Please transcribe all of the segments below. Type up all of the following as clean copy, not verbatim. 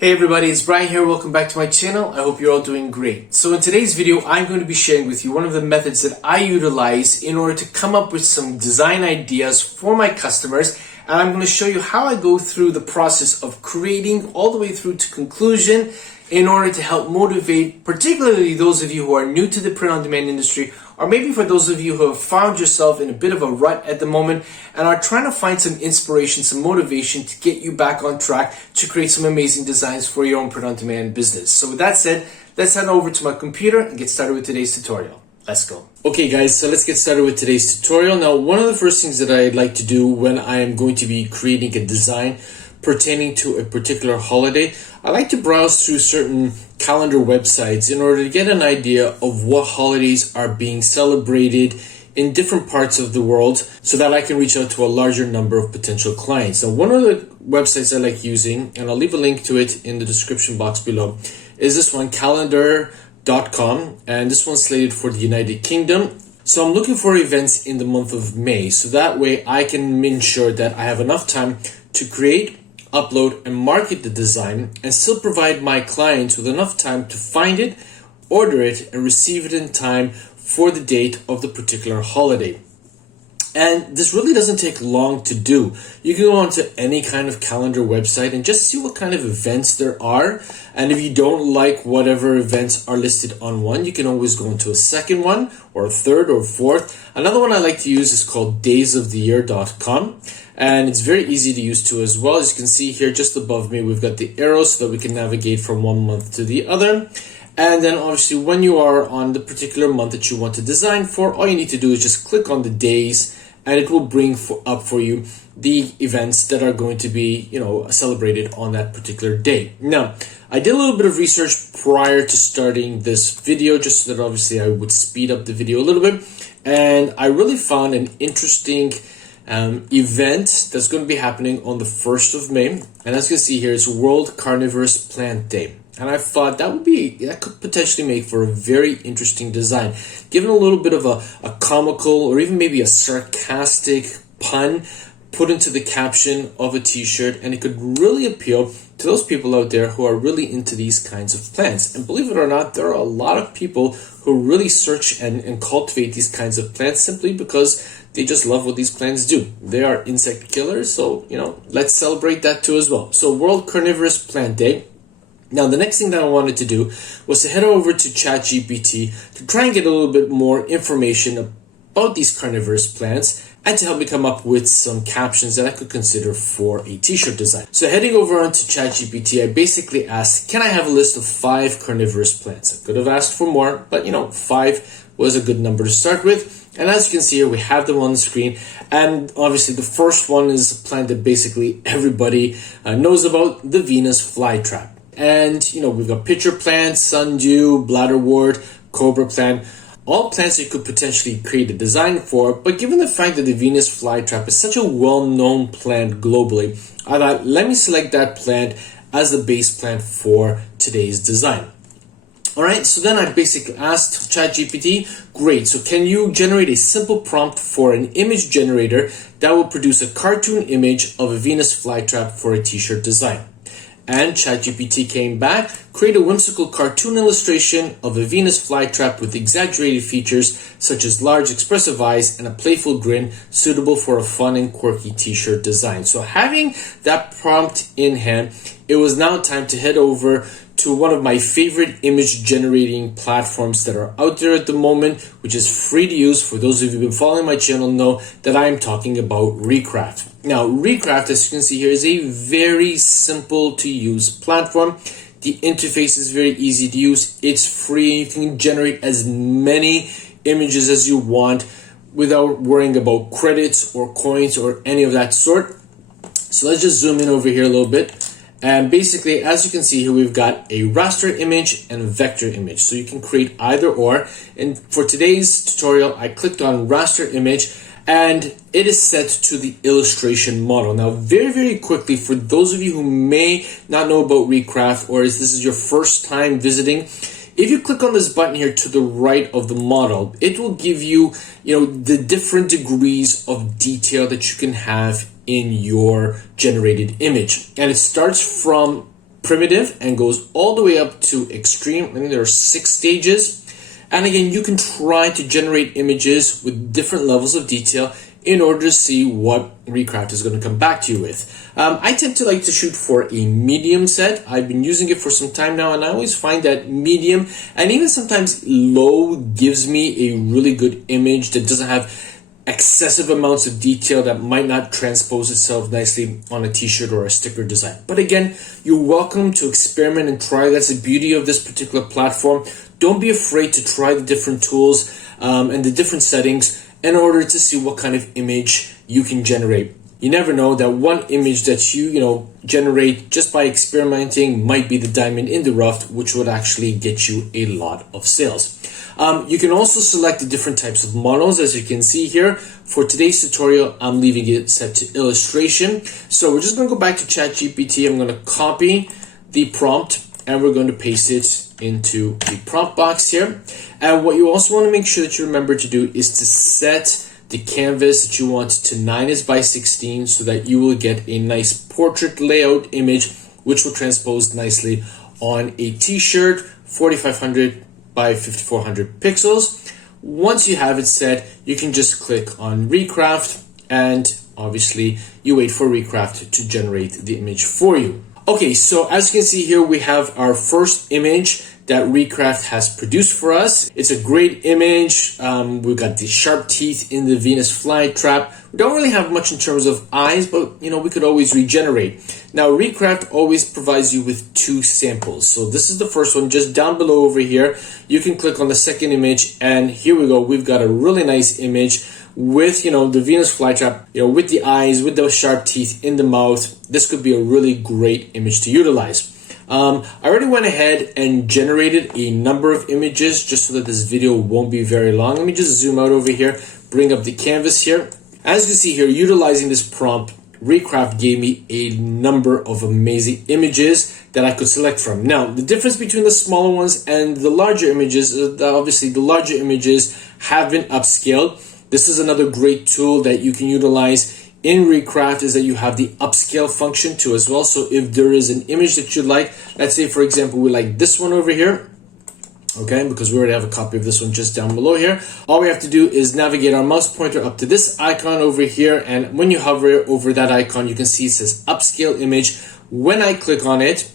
Hey everybody, it's Brian here. Welcome back to my channel. I hope you're all doing great. So in today's video, I'm going to be sharing with you one of the methods that I utilize in order to come up with some design ideas for my customers. And I'm going to show you how I go through the process of creating all the way through to conclusion in order to help motivate, particularly those of you who are new to the print-on-demand industry, or maybe for those of you who have found yourself in a bit of a rut at the moment and are trying to find some inspiration, some motivation to get you back on track to create some amazing designs for your own print-on-demand business. So with that said, let's head over to my computer and get started with today's tutorial. Let's go. Okay guys, so let's get started with today's tutorial. Now, one of the first things that I'd like to do when I am going to be creating a design pertaining to a particular holiday, I like to browse through certain calendar websites in order to get an idea of what holidays are being celebrated in different parts of the world so that I can reach out to a larger number of potential clients. Now, one of the websites I like using, and I'll leave a link to it in the description box below, is this one, calendar.com, and this one's slated for the United Kingdom. So I'm looking for events in the month of May, so that way I can ensure that I have enough time to create, upload, and market the design and still provide my clients with enough time to find it, order it, and receive it in time for the date of the particular holiday. And this really doesn't take long to do. You can go onto any kind of calendar website and just see what kind of events there are. And if you don't like whatever events are listed on one, you can always go into a second one or a third or fourth. Another one I like to use is called daysoftheyear.com. And it's very easy to use too as well. As you can see here, just above me, we've got the arrows so that we can navigate from one month to the other. And then obviously when you are on the particular month that you want to design for, all you need to do is just click on the days and it will bring up for you the events that are going to be, celebrated on that particular day. Now, I did a little bit of research prior to starting this video, just so that obviously I would speed up the video a little bit. And I really found an interesting event that's going to be happening on the 1st of May. And as you can see here, it's World Carnivorous Plant Day. And I thought that could potentially make for a very interesting design, given a little bit of a comical or even maybe a sarcastic pun put into the caption of a t-shirt, and it could really appeal to those people out there who are really into these kinds of plants. And believe it or not, there are a lot of people who really search and cultivate these kinds of plants simply because they just love what these plants do. They are insect killers, so let's celebrate that too as well. So World Carnivorous Plant Day. Now, the next thing that I wanted to do was to head over to ChatGPT to try and get a little bit more information about these carnivorous plants and to help me come up with some captions that I could consider for a t-shirt design. So heading over onto ChatGPT, I basically asked, can I have a list of 5 carnivorous plants? I could have asked for more, but 5 was a good number to start with. And as you can see here, we have them on the screen. And obviously the first one is a plant that basically everybody knows about, the Venus flytrap. And, we've got pitcher plant, sundew, bladderwort, cobra plant, all plants that you could potentially create a design for. But given the fact that the Venus flytrap is such a well-known plant globally, I thought, let me select that plant as the base plant for today's design. All right, so then I basically asked ChatGPT, great, so can you generate a simple prompt for an image generator that will produce a cartoon image of a Venus flytrap for a t-shirt design? And ChatGPT came back, create a whimsical cartoon illustration of a Venus flytrap with exaggerated features such as large expressive eyes and a playful grin suitable for a fun and quirky t-shirt design. So having that prompt in hand, it was now time to head over to one of my favorite image generating platforms that are out there at the moment, which is free to use. For those of you who've been following my channel know that I'm talking about Recraft. Now, Recraft, as you can see here, is a very simple to use platform. The interface is very easy to use. It's free. You can generate as many images as you want without worrying about credits or coins or any of that sort. So let's just zoom in over here a little bit. And basically, as you can see here, we've got a raster image and a vector image. So you can create either or. And for today's tutorial, I clicked on raster image and it is set to the illustration model. Now, very, very quickly, for those of you who may not know about Recraft, or if this is your first time visiting, if you click on this button here to the right of the model, it will give you, the different degrees of detail that you can have in your generated image. And it starts from primitive and goes all the way up to extreme. I think there are 6 stages. And again, you can try to generate images with different levels of detail in order to see what Recraft is going to come back to you with. I tend to like to shoot for a medium set. I've been using it for some time now, and I always find that medium and even sometimes low gives me a really good image that doesn't have excessive amounts of detail that might not transpose itself nicely on a t-shirt or a sticker design. But again, you're welcome to experiment and try. That's the beauty of this particular platform. Don't be afraid to try the different tools and the different settings in order to see what kind of image you can generate. You never know, that one image that you generate just by experimenting might be the diamond in the rough, which would actually get you a lot of sales. You can also select the different types of models, as you can see here. For today's tutorial, I'm leaving it set to illustration. So we're just going to go back to ChatGPT. I'm going to copy the prompt and we're going to paste it into the prompt box here. And what you also want to make sure that you remember to do is to set the canvas that you want to 9:16 so that you will get a nice portrait layout image, which will transpose nicely on a t-shirt, 4500 by 5400 pixels. Once you have it set, you can just click on Recraft, and obviously you wait for Recraft to generate the image for you. Okay, so as you can see here, we have our first image that Recraft has produced for us. It's a great image. We've got the sharp teeth in the Venus flytrap. We don't really have much in terms of eyes, but we could always regenerate. Now, Recraft always provides you with 2 samples. So this is the first one, just down below over here. You can click on the second image, and here we go. We've got a really nice image with the Venus flytrap, with the eyes, with those sharp teeth in the mouth. This could be a really great image to utilize. I already went ahead and generated a number of images just so that this video won't be very long. Let me just zoom out over here, bring up the canvas here. As you can see here, utilizing this prompt, Recraft gave me a number of amazing images that I could select from. Now, the difference between the smaller ones and the larger images, obviously the larger images have been upscaled. This is another great tool that you can utilize in Recraft, is that you have the upscale function too as well. So if there is an image that you like, let's say for example we like this one over here, okay, because we already have a copy of this one just down below here. All we have to do is navigate our mouse pointer up to this icon over here, and when you hover over that icon, you can see it says upscale image. When I click on it,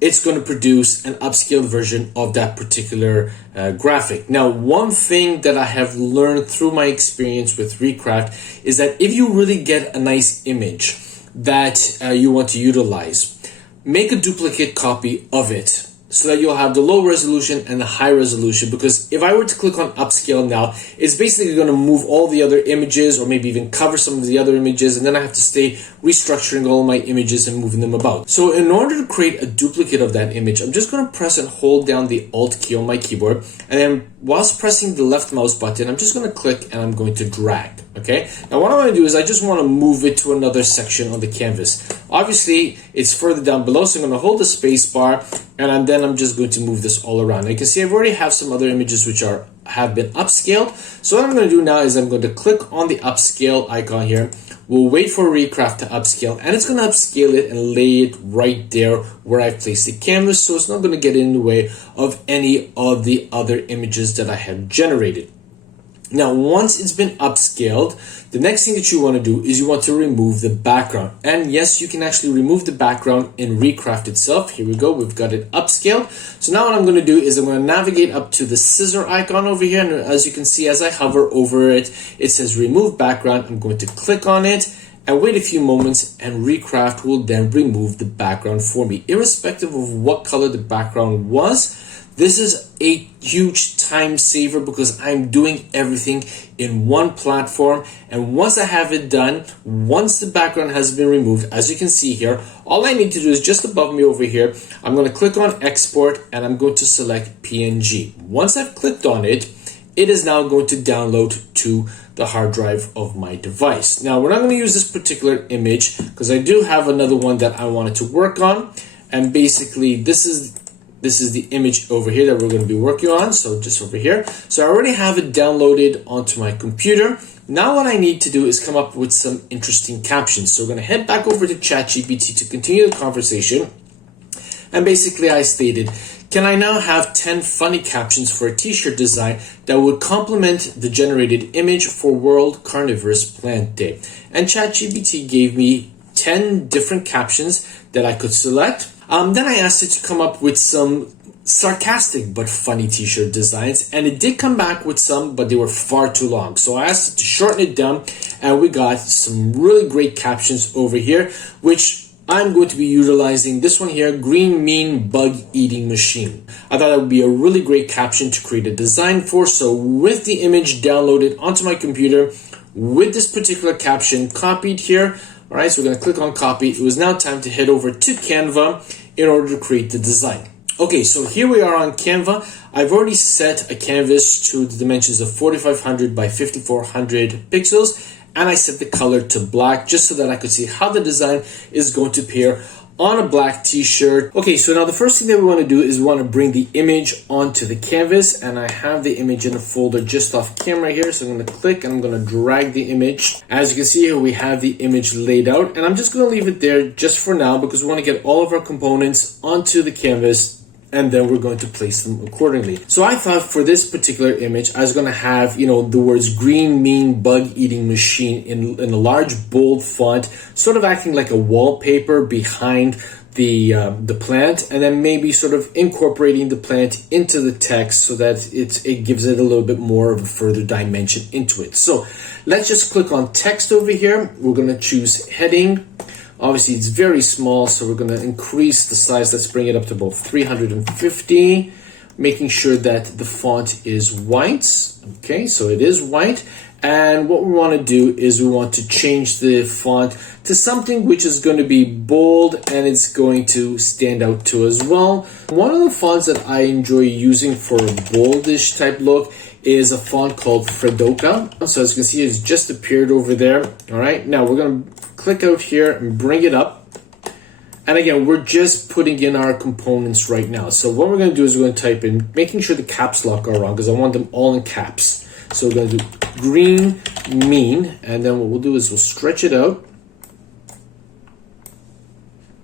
it's going to produce an upscaled version of that particular graphic. Now, one thing that I have learned through my experience with Recraft is that if you really get a nice image that you want to utilize, make a duplicate copy of it so that you'll have the low resolution and the high resolution. Because if I were to click on upscale now, it's basically going to move all the other images, or maybe even cover some of the other images, and then I have to stay restructuring all my images and moving them about. So in order to create a duplicate of that image, I'm just going to press and hold down the Alt key on my keyboard, and then whilst pressing the left mouse button, I'm just going to click and I'm going to drag. Okay, now what I want to do is I just want to move it to another section on the canvas. Obviously, it's further down below, so I'm going to hold the space bar, and then I'm just going to move this all around. Now you can see I've already have some other images which have been upscaled. So what I'm going to do now is I'm going to click on the upscale icon here. We'll wait for Recraft to upscale, and it's going to upscale it and lay it right there where I've placed the canvas, so it's not going to get in the way of any of the other images that I have generated. Now, once it's been upscaled, the next thing that you want to do is you want to remove the background. And yes, you can actually remove the background in Recraft itself. Here we go, we've got it upscaled. So now what I'm going to do is I'm going to navigate up to the scissor icon over here. And as you can see, as I hover over it, it says remove background. I'm going to click on it and wait a few moments, and Recraft will then remove the background for me, irrespective of what color the background was. This is a huge time saver because I'm doing everything in one platform, and once I have it done, once the background has been removed, as you can see here, all I need to do is just above me over here, I'm going to click on export and I'm going to select PNG. Once I've clicked on it, it is now going to download to the hard drive of my device. Now, we're not going to use this particular image because I do have another one that I wanted to work on, and basically this is the image over here that we're going to be working on. So just over here. So I already have it downloaded onto my computer. Now what I need to do is come up with some interesting captions. So we're going to head back over to ChatGPT to continue the conversation. And basically I stated, can I now have 10 funny captions for a t-shirt design that would complement the generated image for World Carnivorous Plant Day? And ChatGPT gave me 10 different captions that I could select. Then I asked it to come up with some sarcastic but funny t-shirt designs, and it did come back with some, but they were far too long. So I asked it to shorten it down, and we got some really great captions over here, which I'm going to be utilizing. This one here, green mean bug eating machine. I thought that would be a really great caption to create a design for. So with the image downloaded onto my computer, with this particular caption copied here, all right, so we're going to click on copy. It was now time to head over to Canva in order to create the design. Okay, so here we are on Canva. I've already set a canvas to the dimensions of 4500 by 5400 pixels, and I set the color to black just so that I could see how the design is going to appear on a black t-shirt. Okay, so now the first thing that we want to do is we want to bring the image onto the canvas, and I have the image in a folder just off camera here. So I'm going to click and I'm going to drag the image. As you can see here, we have the image laid out, and I'm just going to leave it there just for now because we want to get all of our components onto the canvas, and then we're going to place them accordingly. So I thought for this particular image, I was going to have, the words green mean bug eating machine in a large bold font, sort of acting like a wallpaper behind the plant, and then maybe sort of incorporating the plant into the text so that it gives it a little bit more of a further dimension into it. So let's just click on text over here. We're going to choose heading. Obviously, it's very small, so we're going to increase the size. Let's bring it up to about 350, making sure that the font is white. Okay, so it is white. And what we want to do is we want to change the font to something which is going to be bold and it's going to stand out too as well. One of the fonts that I enjoy using for a boldish type look is a font called Fredoka. So as you can see, it's just appeared over there. All right, now we're going to click out here and bring it up. And again, we're just putting in our components right now. So what we're going to do is we're going to type in, making sure the caps lock are on because I want them all in caps. So we're going to do green mean, and then what we'll do is we'll stretch it out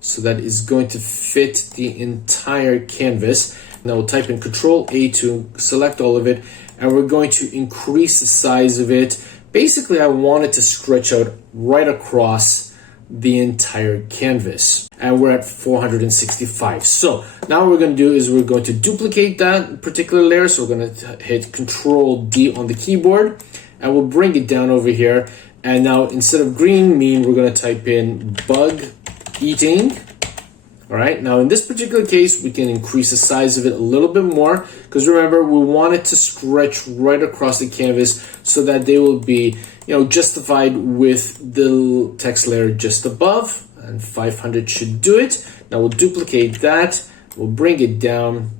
so that it's going to fit the entire canvas. Now we'll type in Control-A to select all of it, and we're going to increase the size of it. Basically, I want it to stretch out right across the entire canvas, and we're at 465. So now what we're going to do is we're going to duplicate that particular layer. So we're going to hit Control-D on the keyboard, and we'll bring it down over here. And now instead of green mean, we're going to type in bug eating. All right, now in this particular case, we can increase the size of it a little bit more because remember, we want it to stretch right across the canvas so that they will be, justified with the text layer just above, and 500 should do it. Now we'll duplicate that, we'll bring it down,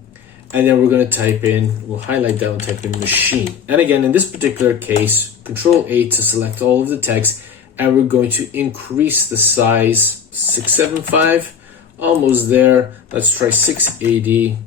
and then we're going to type in, we'll highlight that and type in machine. And again, in this particular case, Control-A to select all of the text, and we're going to increase the size, 675. Almost there. Let's try 680,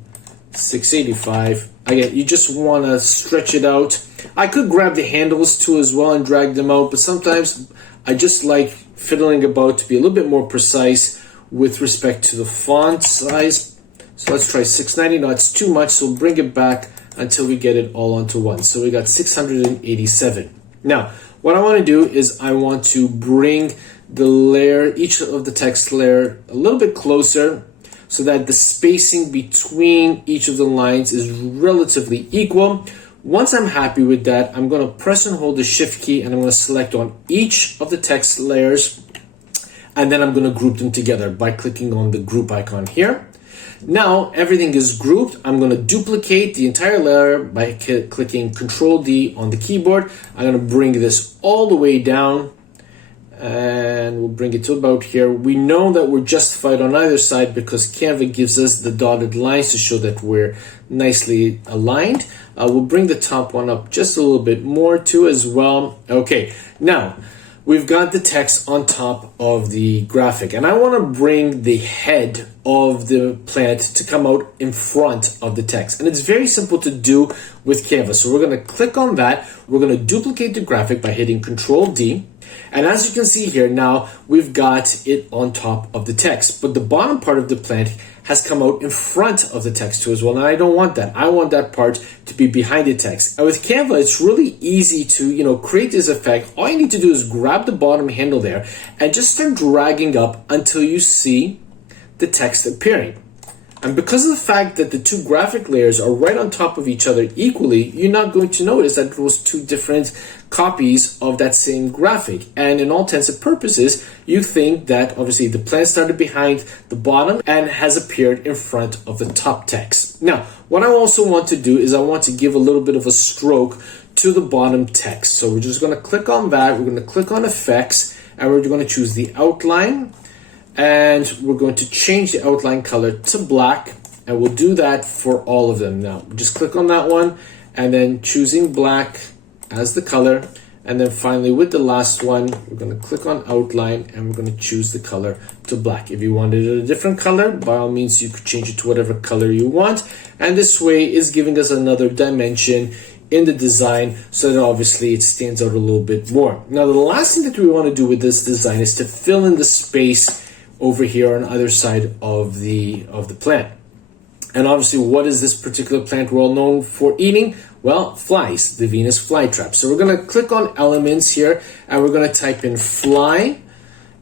685. Again, you just want to stretch it out. I could grab the handles too as well and drag them out, but sometimes I just like fiddling about to be a little bit more precise with respect to the font size. So let's try 690. No, it's too much, so bring it back until we get it all onto one. So we got 687. Now, what I want to do is I want to bring the layer, each of the text layer, a little bit closer so that the spacing between each of the lines is relatively equal. Once I'm happy with that, I'm going to press and hold the Shift key, and I'm going to select on each of the text layers, and then I'm going to group them together by clicking on the group icon here. Now everything is grouped. I'm going to duplicate the entire layer by clicking Control-D on the keyboard. I'm going to bring this all the way down, and we'll bring it to about here. We know that we're justified on either side because Canva gives us the dotted lines to show that we're nicely aligned. We'll bring the top one up just a little bit more too as well. Okay, now we've got the text on top of the graphic, and I want to bring the head of the plant to come out in front of the text. And it's very simple to do with Canva. So we're going to click on that. We're going to duplicate the graphic by hitting Control-D. And as you can see here, now we've got it on top of the text, but the bottom part of the plant has come out in front of the text too as well. And I don't want that. I want that part to be behind the text. And with Canva, it's really easy to, create this effect. All you need to do is grab the bottom handle there and just start dragging up until you see the text appearing. And because of the fact that the two graphic layers are right on top of each other equally, you're not going to notice that it was two different copies of that same graphic. And in all intents and purposes, you think that obviously the plant started behind the bottom and has appeared in front of the top text. Now, what I also want to do is I want to give a little bit of a stroke to the bottom text. So we're just going to click on that. We're going to click on effects and we're going to choose the outline. And we're going to change the outline color to black, and we'll do that for all of them. Now, just click on that one, and then choosing black as the color. And then finally, with the last one, we're going to click on outline, and we're going to choose the color to black. If you wanted it a different color, by all means, you could change it to whatever color you want. And this way is giving us another dimension in the design, so that obviously it stands out a little bit more. Now, the last thing that we want to do with this design is to fill in the space over here on either side of the plant. And obviously, what is this particular plant well known for eating? Well, flies, the Venus flytrap. So we're going to click on elements here, and we're going to type in fly,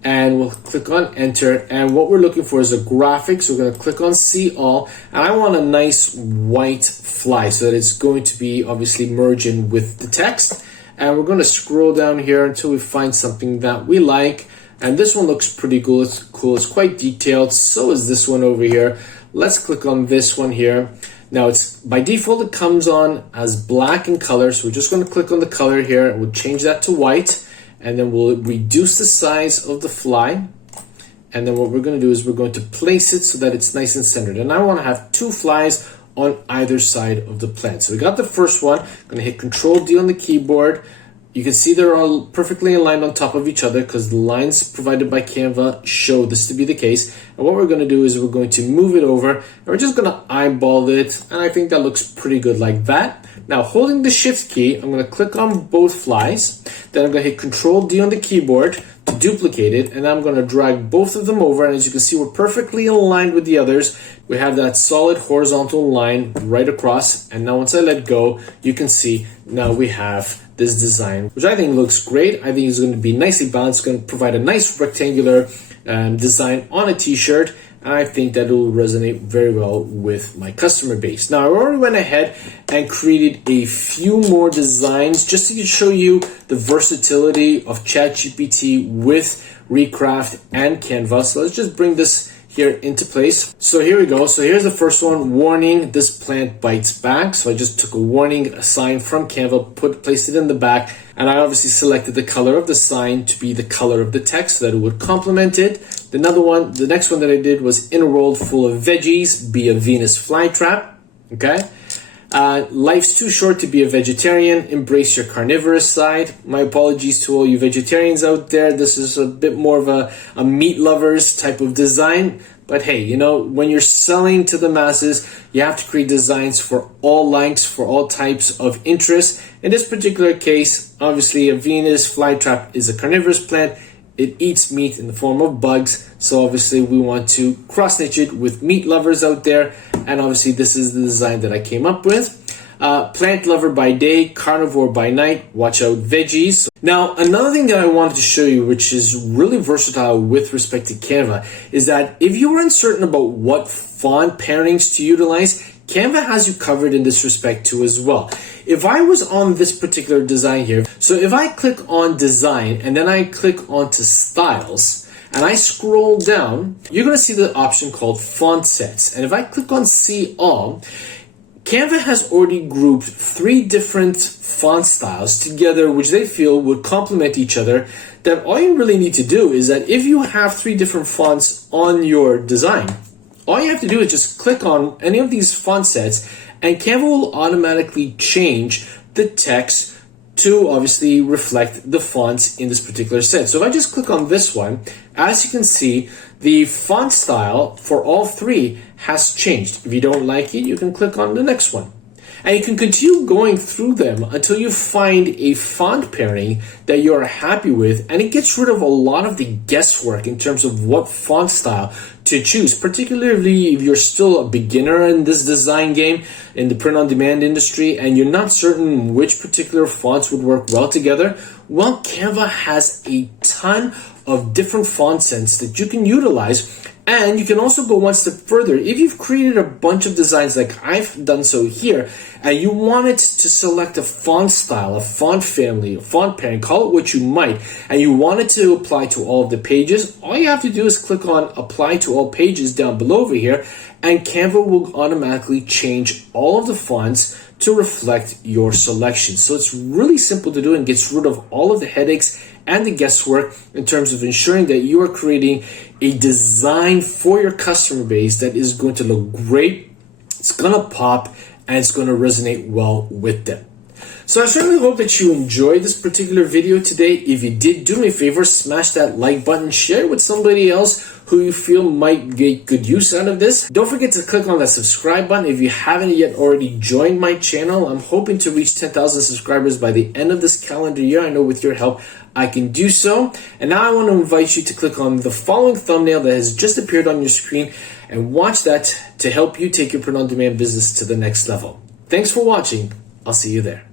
and we'll click on enter. And what we're looking for is a graphic. So we're going to click on see all, and I want a nice white fly so that it's going to be obviously merging with the text. And we're going to scroll down here until we find something that we like. And this one looks pretty cool. It's quite detailed. So is this one over here. Let's click on this one here. Now, it's by default, it comes on as black in color. So we're just going to click on the color here. We'll change that to white. And then we'll reduce the size of the fly. And then what we're going to do is we're going to place it so that it's nice and centered. And I want to have two flies on either side of the plant. So we got the first one. I'm going to hit Control D on the keyboard. You can see they're all perfectly aligned on top of each other because the lines provided by Canva show this to be the case. And what we're going to do is we're going to move it over and we're just going to eyeball it. And I think that looks pretty good like that. Now, holding the Shift key, I'm going to click on both flies. Then I'm going to hit Control D on the keyboard to duplicate it. And I'm going to drag both of them over. And as you can see, we're perfectly aligned with the others. We have that solid horizontal line right across. And now once I let go, you can see now we have this design, which I think looks great. I think it's going to be nicely balanced. It's going to provide a nice rectangular design on a t-shirt. And I think that it will resonate very well with my customer base. Now, I already went ahead and created a few more designs just to show you the versatility of ChatGPT with Recraft and Canva. So let's just bring this here into place. So here we go. So here's the first one. Warning, this plant bites back. So I just took a warning sign from Canva, placed it in the back, and I obviously selected the color of the sign to be the color of the text so that it would complement it. The next one that I did was in a world full of veggies, be a Venus flytrap. Okay. Life's too short to be a vegetarian. Embrace your carnivorous side. My apologies to all you vegetarians out there. This is a bit more of a meat lovers type of design. But hey, when you're selling to the masses, you have to create designs for all likes, for all types of interest. In this particular case, obviously a Venus flytrap is a carnivorous plant. It eats meat in the form of bugs. So obviously we want to cross-stitch it with meat lovers out there. And obviously this is the design that I came up with. Plant lover by day, carnivore by night, watch out veggies. Now, another thing that I wanted to show you, which is really versatile with respect to Canva, is that if you were uncertain about what font pairings to utilize, Canva has you covered in this respect too as well. If I was on this particular design here, so if I click on design and then I click onto styles and I scroll down, you're going to see the option called font sets. And if I click on see all, Canva has already grouped 3 different font styles together, which they feel would complement each other. That all you really need to do is that if you have 3 different fonts on your design, all you have to do is just click on any of these font sets and Canva will automatically change the text to obviously reflect the fonts in this particular set. So if I just click on this one, as you can see, the font style for all 3 has changed. If you don't like it, you can click on the next one. And you can continue going through them until you find a font pairing that you're happy with, and it gets rid of a lot of the guesswork in terms of what font style to choose, particularly if you're still a beginner in this design game in the print-on-demand industry and you're not certain which particular fonts would work well together. Well, Canva has a ton of different font scents that you can utilize. And you can also go one step further. If you've created a bunch of designs like I've done so here, and you wanted to select a font style, a font family, a font pairing, call it what you might, and you wanted to apply to all of the pages, all you have to do is click on Apply to All Pages down below over here, and Canva will automatically change all of the fonts to reflect your selection. So it's really simple to do and gets rid of all of the headaches and the guesswork in terms of ensuring that you are creating a design for your customer base that is going to look great, it's going to pop, and it's going to resonate well with them. So I certainly hope that you enjoyed this particular video today. If you did, do me a favor, smash that like button, share it with somebody else who you feel might get good use out of this. Don't forget to click on that subscribe button if you haven't yet already joined my channel. I'm hoping to reach 10,000 subscribers by the end of this calendar year. I know with your help, I can do so. And now I want to invite you to click on the following thumbnail that has just appeared on your screen and watch that to help you take your print-on-demand business to the next level. Thanks for watching. I'll see you there.